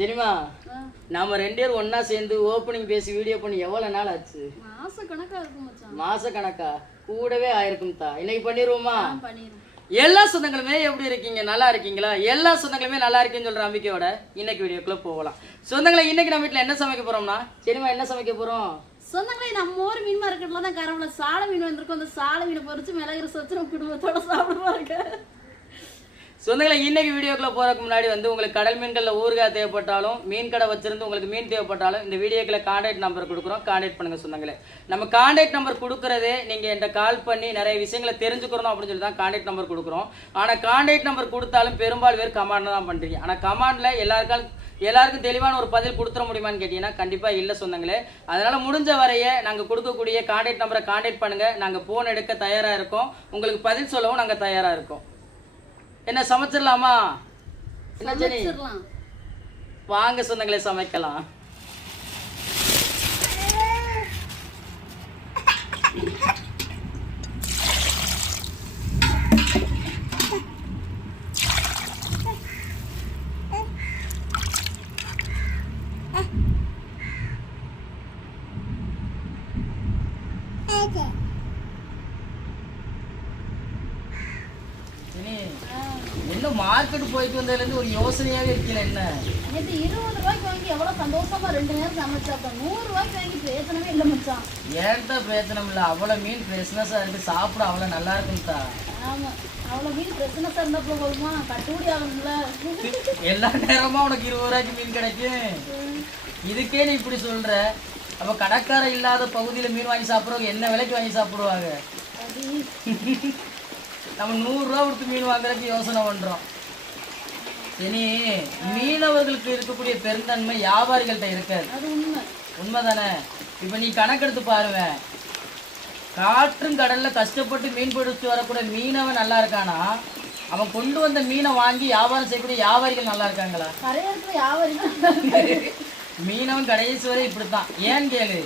ஜெனிமா நாம ரெண்டு பேரும் ஒண்ணா சேர்ந்து ஓப்பனிங் பேசி வீடியோ பண்ணி எவ்வளவு நாள் ஆச்சு? மாசக்கணக்கா இருக்கும் மச்சான். மாச கணக்கா கூடவே ஆயிருக்கும் தா. இன்னைக்கு பண்ணிரும் எல்லா சொந்தங்களுமே எப்படி இருக்கீங்க? நல்லா இருக்கீங்களா? எல்லா சொந்தங்களுமே நல்லா இருக்கேன்னு சொல்ற நம்பிக்கையோட இன்னைக்கு வீடியோக்குள்ள போகலாம். சொந்தங்களை இன்னைக்கு நம்ம வீட்ல என்ன சமைக்க போறோம்னா? சரிமா என்ன சமைக்க போறோம்? சொந்தங்களே நம்ம ஊர் மீன் மார்க்கெட்ல தான் கரவுல சாலை மீன் வந்திருக்கும். அந்த சாலை மீனை பொறிச்சு மிளகு வச்சு நம்ம குடும்பத்தோட சாப்பிடுவாங்க சொந்தங்களை இன்னைக்கு வீடியோக்குள்ள போறதுக்கு முன்னாடி வந்து உங்களுக்கு கடல் மீன்கள்ல ஊறுகாய் தேவைப்பட்டாலும் மீன் கடை வச்சிருந்து உங்களுக்கு மீன் தேவைப்பட்டாலும் இந்த வீடியோக்குள்ள கான்டாக்ட் நம்பர் கொடுக்குறோம். கான்டாக்ட் பண்ணுங்க சொந்தங்களே. நம்ம கான்டாக்ட் நம்பர் கொடுக்கறதே நீங்க என்கிட்ட கால் பண்ணி நிறைய விஷயங்களை தெரிஞ்சுக்கிறோம் அப்படின்னு சொல்லி தான் கான்டாக்ட் நம்பர் கொடுக்குறோம். ஆனா கான்டாக்ட் நம்பர் கொடுத்தாலும் பெரும்பாலும் பேர் கமாண்ட் தான் பண்றீங்க. ஆனா கமாண்ட்ல எல்லாருக்கும் எல்லாருக்கும் தெளிவான ஒரு பதில் கொடுத்துட முடியுமான்னு கேட்டீங்கன்னா கண்டிப்பா இல்ல சொந்தங்களே. அதனால முடிஞ்ச வரைய நாங்க கொடுக்கக்கூடிய கான்டாக்ட் நம்பரை கான்டாக்ட் பண்ணுங்க. நாங்க போன் எடுக்க தயாரா இருக்கோம். உங்களுக்கு பதில் சொல்லவும் நாங்க தயாரா இருக்கோம். என்ன சமைச்சிடலாமா? வாங்க சொந்தங்களே சமைக்கலாம் ஜெனி, என்ன மார்க்கெட் போயிட்டு வந்ததுல இருந்து ஒரு யோசனையாவே இருக்கீங்க என்ன? நேற்று இருபது ரூபாய்க்கு வாங்கி எவ்வளவு சந்தோஷமா ரெண்டு நேரம் சமைச்சாப்பா நூறு ரூபாய்க்கு வாங்கி பேசணவே இல்லை மச்சான். ஏன்டா பேசணும்ல அவ்வளவு மீன் ஃப்ரெஷ்னஸா இருக்கு. சாப்பிட அவ்வளவு நல்லா இருக்கும்தா ஆமா. அவ்வளவு மீன் பிரச்சனை இருந்தப்போ போதுமா கட்டுப்படி ஆகணும்ல. எல்லா நேரமும் உனக்கு இருபது ரூபாய்க்கு மீன் கிடைக்கும். இதுக்கே நீ இப்படி சொல்ற. அப்ப கடைக்கார இல்லாத பகுதியில மீன் வாங்கி சாப்பிடுறவங்க என்ன விலைக்கு வாங்கி சாப்பிடுவாங்க? நம்ம நூறு ரூபா கொடுத்து மீன் வாங்குறதுக்கு யோசனை பண்றோம். இனி மீனவர்களுக்கு இருக்கக்கூடிய பெருந்தன்மை வியாபாரிகள்கிட்ட இருக்காது. அது உண்மை. உண்மைதானே? இப்ப நீ கணக்கெடுத்து பாருவேன் காற்றும் கடல்ல கஷ்டப்பட்டு மீன் பிடிச்சு வரக்கூடிய மீனவன் நல்லா இருக்கானா? அவன் கொண்டு வந்த மீனை வாங்கி வியாபாரம் செய்யக்கூடிய வியாபாரிகள் நல்லா இருக்காங்களா? மீனவன் கடைசி வரை இப்படித்தான். ஏன் கேளு?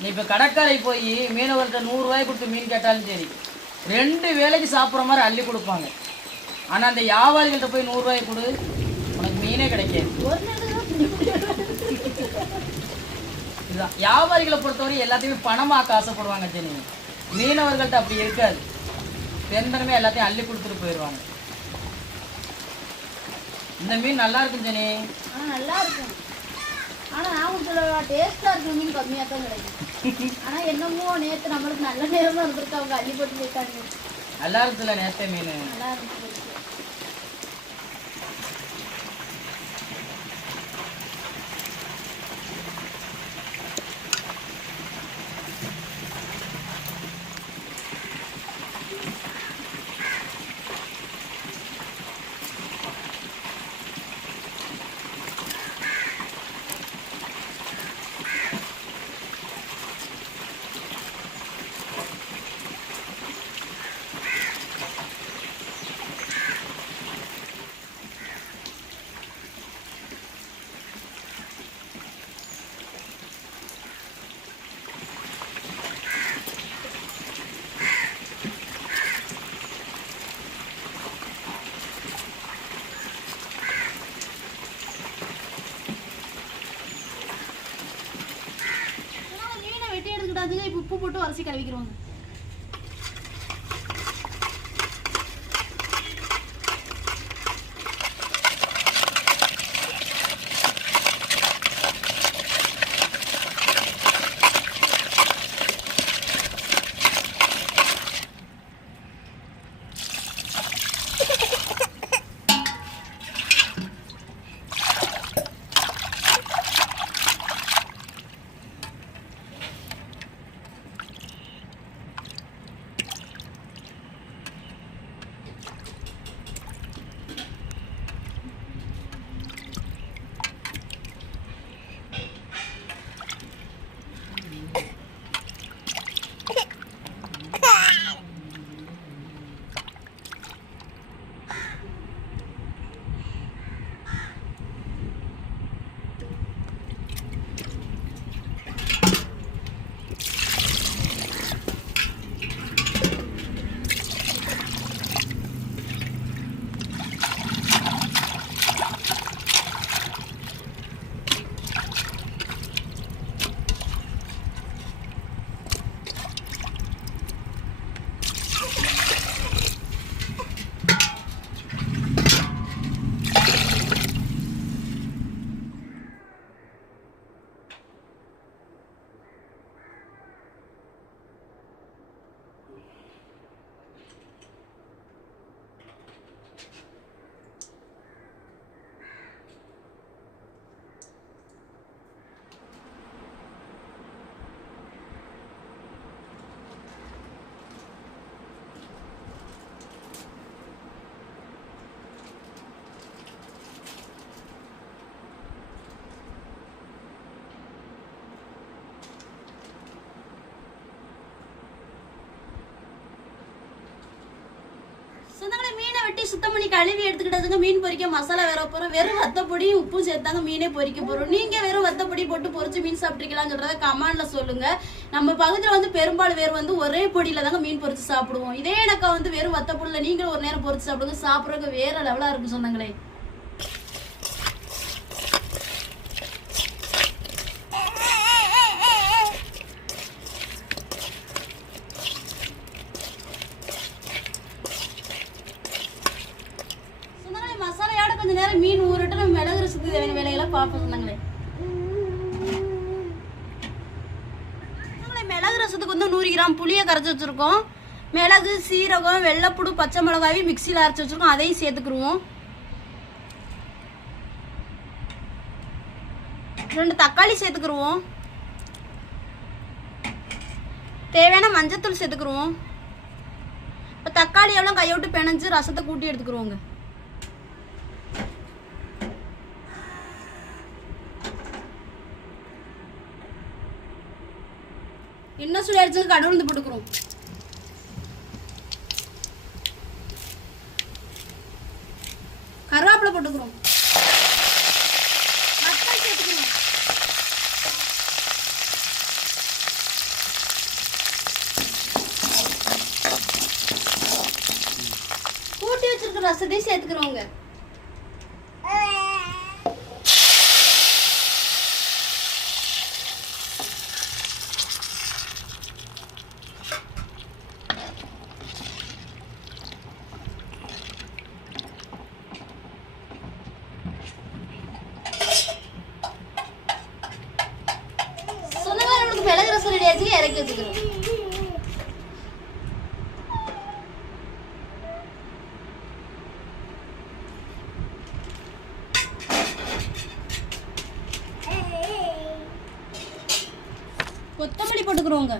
நீ இப்ப கடற்கரை போய் மீனவர்கிட்ட நூறு ரூபாய் கொடுத்து மீன் கேட்டாலும் சரி ரெண்டு வேலைக்கு சாப்பிட்ற மாதிரி அள்ளி கொடுப்பாங்க. ஆனா அந்த வியாபாரிகள்ட்ட போய் நூறு ரூபாய் கொடு. மீனே கிடைக்காது இதுதான் வியாபாரிகளை பொறுத்தவரை எல்லாத்தையுமே பணமாக்க ஆசைப்படுவாங்க ஜெனி. மீனவர்கள்ட்ட அப்படி இருக்காது. பெருந்தனமே எல்லாத்தையும் அள்ளி கொடுத்துட்டு போயிடுவாங்க. இந்த மீன் நல்லா இருக்கும் ஜெனி. நல்லா இருக்கும். ஆனா நான் இருக்கிற மீன் கம்மியா தான் கிடைக்கும். ஆனா என்னமோ நேத்து நம்மளுக்கு நல்ல நேரமா இருந்திருக்கு. அவங்க அள்ளி போட்டு போயிட்டாங்க. நல்லா இருக்குதுல்ல நேத்த மீன். நல்லா இருந்துச்சு அதனால மீனை வெட்டி எடுத்துக்கிட்டாச்சுங்க இப்ப உப்பு போட்டு அரிசி கழுவிக்கிறோங்க சுத்தம் பண்ணி கழுவி எடுத்துக்கிட்டதுங்க மீன் பொரிக்க மசாலா வேற போறோம். வெறும் வத்தப்பொடியும் உப்பும் சேர்த்தாங்க மீனே பொரிக்க போறோம். நீங்க வெறும் வத்தப்பொடி போட்டு பொரிச்சு மீன் சாப்பிட்ருக்கலாம்னு சொல்றத சொல்லுங்கள் சொல்லுங்க. நம்ம பகுதியில் வந்து பெரும்பாலும் பேர் வந்து ஒரே பொடியில தாங்க மீன் பொரிச்சு சாப்பிடுவோம். இதே எனக்கா வந்து வெறும் வத்தப்பொடியில நீங்களும் ஒரு நேரம் பொரிச்சு சாப்பிடுங்க. சாப்பிட்றதுக்கு வேற லெவலா இருக்கும் சொன்னாங்களே மசாலையோட கொஞ்ச நேரம் மீன் ஊறிட்டு நம்ம மிளகு ரசத்துக்கு தேவையான வேலையெல்லாம் பார்ப்போம் சொன்னாங்களே சொன்னாங்களே, மிளகு ரசத்துக்கு வந்து நூறு கிராம் புளியை கரைச்சி வச்சுருக்கோம் மிளகு சீரகம் வெள்ளைப்புடு பச்சை மிளகாயும் மிக்சியில் அரைச்சி வச்சுருக்கோம். அதையும் சேர்த்துக்கிருவோம். ரெண்டு தக்காளி சேர்த்துக்கிருவோம். தேவையான மஞ்சத்தூள் சேர்த்துக்குருவோம். இப்போ தக்காளி எவ்வளோ கையை விட்டு பிணைஞ்சு ரசத்தை கூட்டி எடுத்துக்கிருவோங்க. என்ன சொல்லி அடிச்சது கடவுள் போட்டுக்கிறோம். கருவேப்பிலை போட்டுக்கிறோம். வத்தல் சேர்த்துக்கிறோம் கூட்டி வச்சிருக்க ரசத்தையும் சேர்த்துக்கிறோங்க சொன்ன மாதிரி நம்மளுக்கு மிளகு ரசம் ரெடி கொத்தமல்லி போட்டுக்கிறோங்க.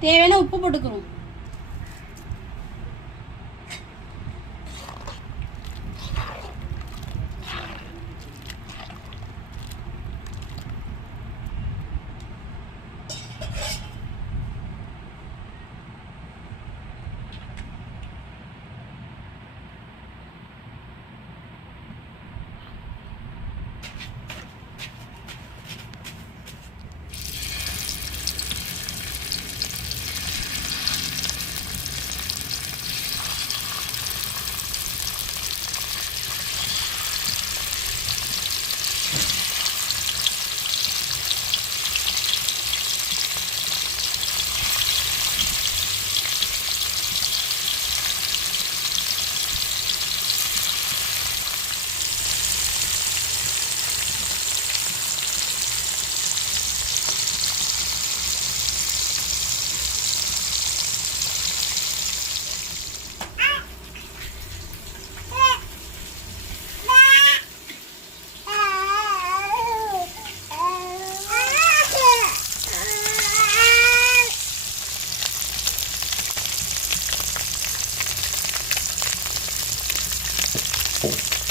தேவையான உப்பு போட்டுக்கிறோம். four.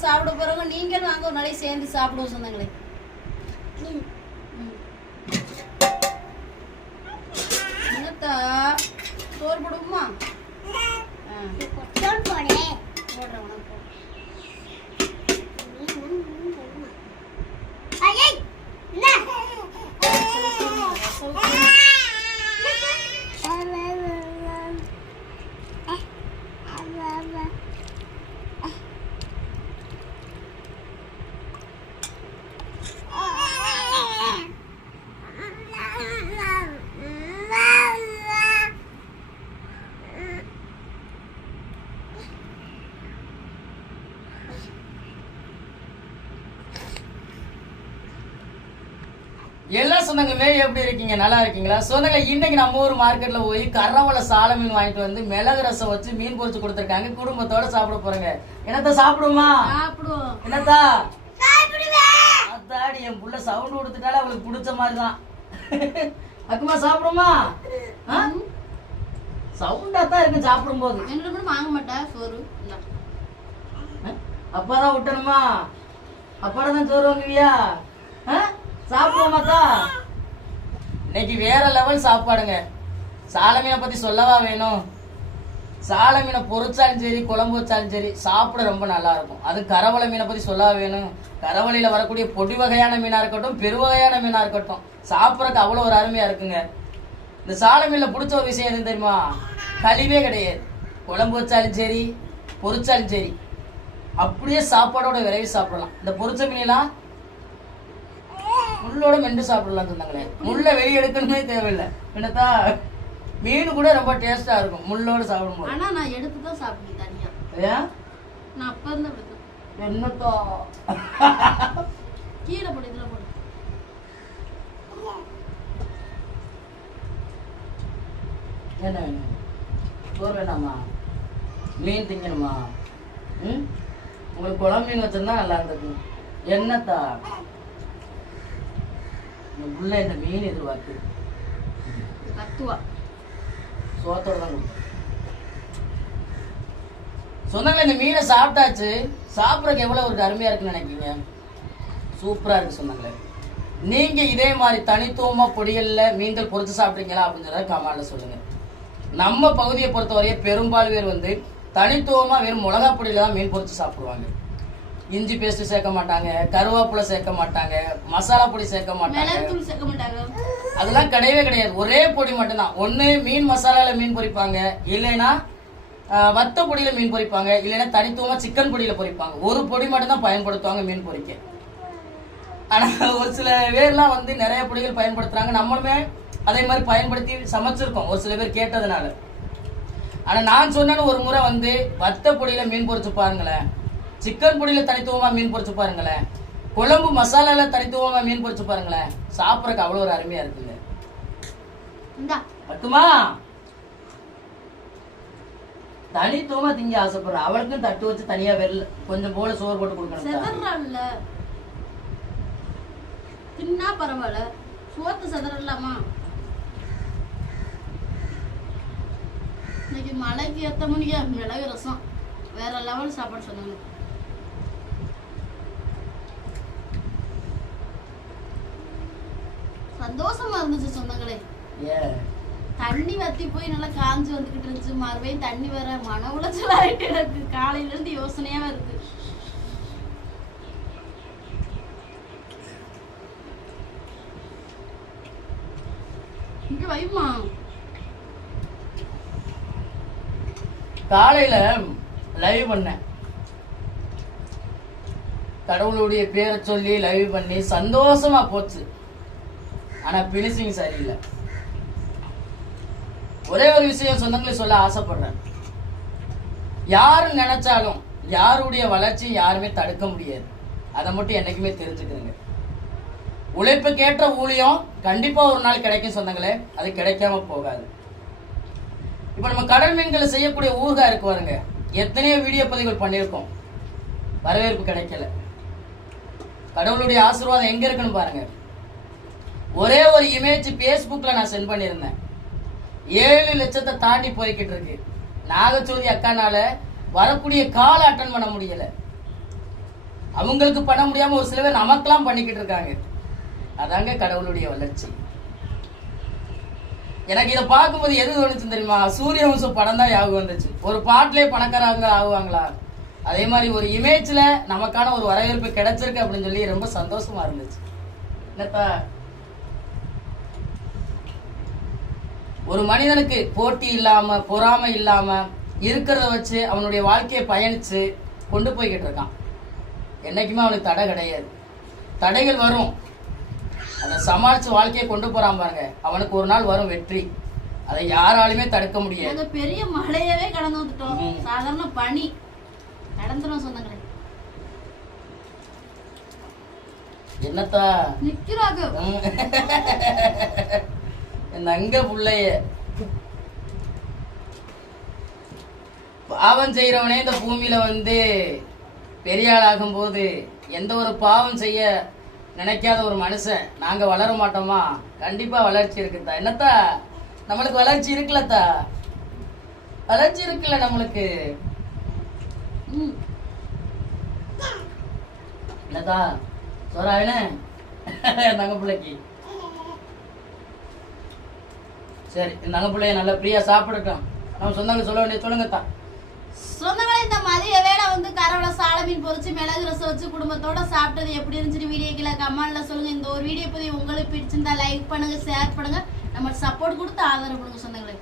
சாப்பிட போறவங்க நீங்களும் வாங்க ஒரு நாளைக்கு சேர்ந்து சாப்பிடுவோம் சொந்தங்களே என்னத்தா? சோறு போடுவோமா? சோறு போடுறேன். போடுறேன் Okay. சொந்தங்களுமே எப்படி இருக்கீங்க? நல்லா இருக்கீங்களா? சொந்தங்களை இன்னைக்கு நம்ம ஊர் மார்க்கெட்ல போய் கரவலை சால மீன் வாங்கிட்டு வந்து மிளகு ரசம் வச்சு மீன் பொரிச்சு கொடுத்துருக்காங்க. குடும்பத்தோட சாப்பிட போறேங்க. என்னத்த சாப்பிடுமா சாப்பிடுவோம். என்னத்தா? அத்தாடி என் புள்ள சவுண்ட் கொடுத்துட்டாலே அவளுக்கு பிடிச்ச மாதிரி தான் அக்குமா சாப்பிடுமா சவுண்டா தான் இருக்கு சாப்பிடும்போது. ரெண்டு கூட வாங்க மாட்டா சோறு. அப்பாதான் விட்டணுமா அப்பாதான் தான் சோறு வாங்குவியா? ஆ? சாப்பிடுவோமாத்தா இன்னைக்கு வேற லெவல் சாப்பாடுங்க. சாலமீனை பத்தி சொல்லவா வேணும்? சால மீனை பொரிச்சாலும் சரி குழம்பு வச்சாலும் சரி சாப்பிட ரொம்ப நல்லா இருக்கும். அது கரவலை மீனை பத்தி சொல்லவா வேணும்? கரவலையில வரக்கூடிய பொடி வகையான மீனா இருக்கட்டும் பெரு வகையான மீனா இருக்கட்டும். சாப்பிட்றதுக்கு அவ்வளோ ஒரு அருமையா இருக்குங்க. இந்த சால மீன்ல பிடிச்ச ஒரு விஷயம் எதுவும் தெரியுமா? கழிவே கிடையாது. குழம்பு வச்சாலும் சரி பொறிச்சாலும் சரி. அப்படியே சாப்பாடோட விரைவி சாப்பிடலாம். இந்த பொறிச்ச மீனெல்லாம் முள்ளோட மென்று சாப்பிடலாம் சொன்னாங்களே. முள்ள வெளியே எடுக்கணுமே தேவையில்லை. என்னத்தா மீன் கூட ரொம்ப டேஸ்டா இருக்கும். முள்ளோட சாப்பிடும்போது. ஆனா நான் எடுத்து தான் சாப்பிடுவேன் தனியா. ஏன் நான் அப்ப இருந்து என்னத்தா? கீழே போடு இதுல போடு. என்ன வேணும்? சோறு வேணாமா மீன் திங்கணுமா? ம்? உங்களுக்கு குழம்பு மீன் வச்சிருந்தா நல்லா இருந்திருக்கும். என்னத்தா? புள்ள இந்த மீன் எதிர்பார்க்கு கத்துவா சோத்தோட தான் சொன்னாங்களே இந்த மீனை சாப்பிட்டாச்சு. சாப்பிட்றதுக்கு எவ்வளோ ஒரு அருமையா இருக்குன்னு நினைக்கிறீங்க? சூப்பரா இருக்கு சொன்னாங்களே. நீங்க இதே மாதிரி தனித்துவமா பொடிகள்ல மீன்கள் பொரிச்சு சாப்பிட்டீங்களா அப்படின்றத கமாண்ட்ல சொல்லுங்க. நம்ம பகுதியை பொறுத்தவரைய பெரும்பாலும் பேர் வந்து தனித்துவமா வெறும் மிளகா பொடியில தான் மீன் பொரிச்சு சாப்பிடுவாங்க. இஞ்சி பேஸ்ட் சேர்க்க மாட்டாங்க கருவேப்பிலை சேர்க்க மாட்டாங்க மசாலா பொடி சேர்க்க மாட்டாங்க. அதெல்லாம் கிடையவே கிடையாது. ஒரே பொடி மட்டும்தான். ஒண்ணு மீன் மசாலால மீன் பொரிப்பாங்க இல்லைன்னா வத்த பொடியில மீன் பொரிப்பாங்க இல்லைன்னா தனித்துவமா சிக்கன் பொடியில பொரிப்பாங்க. ஒரு பொடி மட்டும்தான் பயன்படுத்துவாங்க மீன் பொரிக்க ஆனா ஒரு சில பேர்லாம் வந்து நிறைய பொடிகள் பயன்படுத்துறாங்க. நம்மளுமே அதே மாதிரி பயன்படுத்தி சமைச்சிருக்கோம் ஒரு சில பேர் கேட்டதுனால. ஆனா நான் சொன்னேன்னு ஒரு முறை வந்து வத்த பொடியில மீன் பொரிச்சு பாருங்களேன். சிக்கன் பொடியில தனித்துவமா மீன் பொரிச்சு பாருங்களேன். குழம்பு மசாலால தனித்துவமா மீன் பொரிச்சு பாருங்களேன். சாப்பிடறதுக்கு அவ்வளோ ஒரு அருமையா இருக்குங்க இந்தா. பட்டுமா தனித்துவமா திங்க ஆசைப்படுற அவளுக்கும் தட்டு வச்சு தனியா வெள்ள கொஞ்சம் போல சோறு போட்டு கொடுக்கணும். தின்னா பரவாயில்ல. சோத்து செதறலாமா? இன்னைக்கு மழைக்கு ஏத்த முடியா மிளகு ரசம். வேற லெவல் சாப்பாடு சொன்னாங்க. சந்தோஷமா இருந்துச்சு சொந்தங்களே. தண்ணி வத்தி போய் நல்லா காஞ்சு வந்துகிட்டு இருந்துச்சு மறுபடியும் தண்ணி வர மன உளைச்சல் ஆயிட்டு எனக்கு. காலையில இருந்து யோசனையாவே இருக்கு. இங்க வைமா காலையில லைவ் பண்ணேன். கடவுளுடைய பேரை சொல்லி லைவ் பண்ணி சந்தோஷமா போச்சு. ஆனா பினிஷிங் சரியில்லை ஒரே ஒரு விஷயம் சொந்தங்களை சொல்ல ஆசைப்படுறேன். யாரு நினைச்சாலும் யாருடைய வளர்ச்சி யாருமே தடுக்க முடியாது. அதை மட்டும் என்னைக்குமே தெரிஞ்சுக்கிறேங்க உழைப்புக்கேற்ற ஊழியம் கண்டிப்பா ஒரு நாள் கிடைக்கும் சொந்தங்களே அது கிடைக்காம போகாது. இப்ப நம்ம கடல் மீன்களை செய்யக்கூடிய ஊர்கா இருக்கு பாருங்க. எத்தனையோ வீடியோ பதிவுகள் பண்ணியிருக்கோம். வரவேற்பு கிடைக்கல. கடவுளுடைய ஆசீர்வாதம் எங்க இருக்குன்னு பாருங்க. ஒரே ஒரு இமேஜ் ஃபேஸ்புக்கில் நான் சென்ட் பண்ணியிருந்தேன். ஏழு லட்சத்தை தாண்டி போய்கிட்டு இருக்கு. நாகச்சோதி அக்கானால வரக்கூடிய கால் அட்டன் பண்ண முடியல. அவங்களுக்கு பண்ண முடியாம ஒரு சில பேர் நமக்கெல்லாம் பண்ணிக்கிட்டு இருக்காங்க. அதாங்க கடவுளுடைய வளர்ச்சி. எனக்கு இதை பார்க்கும்போது எது தோணுச்சு தெரியுமா? சூரியவம்சம் படம் தான் ஞாபகம் வந்துச்சு. ஒரு பாட்டிலே பணக்காரங்க ஆகுவாங்களா? அதே மாதிரி ஒரு இமேஜில் நமக்கான ஒரு வரவேற்பு கிடைச்சிருக்கு அப்படின்னு சொல்லி ரொம்ப சந்தோஷமா இருந்துச்சு. என்னப்பா ஒரு மனிதனுக்கு போட்டி இல்லாம பொறாமை இல்லாம இருக்கிறத வச்சு அவனுடைய வாழ்க்கையை பயணிச்சு கொண்டு போய்கிட்டு இருக்கான். என்னைக்குமே அவனுக்கு தடை கிடையாது. தடைகள் வரும். அதை சமாளிச்சு வாழ்க்கையை கொண்டு போறான் பாருங்க. அவனுக்கு ஒரு நாள் வரும் வெற்றி. அதை யாராலுமே தடுக்க முடியாது. பெரிய மழையவே கடந்து வந்துட்டோம். சாதாரண பனி. கடந்துரும் சொந்தங்களே. என்னத்தா? நிக்கிறாங்க. என் தங்க பிள்ளைய. புள்ளைய பாவம் செய்யறவனே இந்த பூமியில வந்து பெரிய ஆளாகும் போது எந்த ஒரு பாவம் செய்ய நினைக்காத ஒரு மனுஷன். நாங்க வளர மாட்டோமா? கண்டிப்பா வளர்ச்சி இருக்குதா? என்னத்தா? நம்மளுக்கு வளர்ச்சி இருக்குல்லத்தா? வளர்ச்சி இருக்குல்ல நம்மளுக்கு? ம். என்னத்தா? சோறாவின தங்க பிள்ளைக்கு. சரி தங்க பிள்ளைய நல்லா ஃப்ரீயா சாப்பிடட்டும். நம்ம சொந்தங்க சொல்ல வேண்டிய சொல்லுங்கத்தா. சொந்தங்களே இந்த மதிய வேளை வந்து கரவளை சால மீன் பொரிச்சு மிளகு ரசம் வச்சு குடும்பத்தோட சாப்பிட்டது எப்படி இருந்துச்சு வீடியோ கீழே கமெண்ட்ல சொல்லுங்க. இந்த ஒரு வீடியோ பத்தி உங்களுக்கு பிடிச்சிருந்தா லைக் பண்ணுங்க ஷேர் பண்ணுங்க. நம்ம சப்போர்ட் கொடுத்து ஆதரவு கொடுங்க சொந்தங்களே.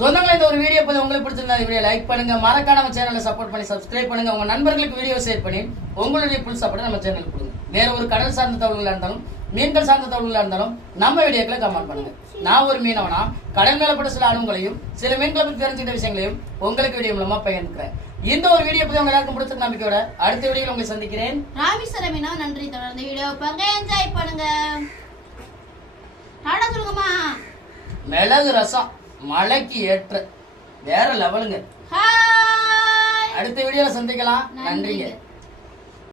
சொந்தங்களே இந்த ஒரு வீடியோ பத்தி உங்களுக்கு பிடிச்சிருந்தா வீடியோ லைக் பண்ணுங்க. மறக்காம சேனலை சப்போர்ட் பண்ணி சப்ஸ்கிரைப் பண்ணுங்க. உங்க நண்பர்களுக்கு வீடியோ ஷேர் பண்ணி உங்களுடைய புல் சப்போர்ட் நம்ம சேனலுக்கு கொடுங்க. வேற ஒரு கடல் சார்ந்த தகவல்களா இருந்தாலும் மீன்கள் சார்ந்த தகவல்களா இருந்தாலும் நம்ம வீடியோக்களை கமெண்ட் பண்ணுங்க. நான் ஒரு மீனவனா கடல் மேல பட்ட சில அனுபவங்களையும் சில மீன்களை பத்தி தெரிஞ்சுக்கிட்ட விஷயங்களையும் உங்களுக்கு வீடியோ மூலமா பகிர்ந்துக்கிறேன். இந்த ஒரு வீடியோ பத்தி உங்க எல்லாருக்கும் பிடிச்ச நம்பிக்கையோட அடுத்த வீடியோல உங்களை சந்திக்கிறேன். ராமேஸ்வரம் மீனா நன்றி. தொடர்ந்து வீடியோ பாருங்க. என்ஜாய் பண்ணுங்க. மிளகு ரசம் மழைக்கு ஏற்ற. வேற லெவலுங்க அடுத்த வீடியோல சந்திக்கலாம். நன்றிங்க.